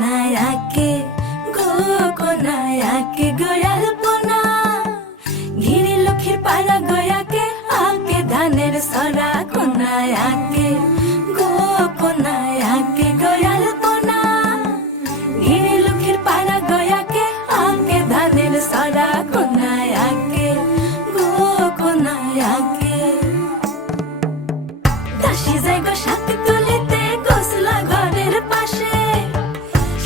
কোনায় আঁকে গো, কোনায় আঁকে গোয়াল পোনা। ঘিরি লক্ষ্মীর পাড়া গয়াকে আঁকে ধানের সরা কোনায় আঁকে গো, কোনায় আঁকে গোয়াল পোনা। ঘিরি লক্ষ্মীর পাড়া গয়াকে আঁকে ধানের সরা কোনায় আঁকে গো, কোনায় আঁকে। দাসী যায় গো শাক তুলিতে গোসলা ঘরের পাশে,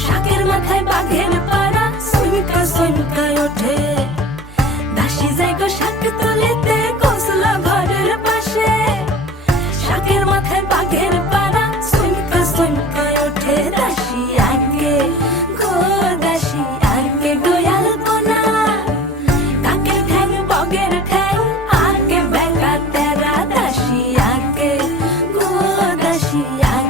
শাকের মাথায় বাঘের পাড়া সুনকা সুনকা ওঠে। দাসী যায় গো শাক তুলিতে গোসলা ঘরের পাশে, শাকের মাথায় বাঘের পাড়া সুনকা সুনকা ওঠে। দাসী আঁকে গো, দাসী আঁকে গোয়াল পোনা। কাকের ঠ্যাং বগের ঠ্যাং আঁকে বেকা তেরা। দাসী আঁকে গো, দাসী আঁকে।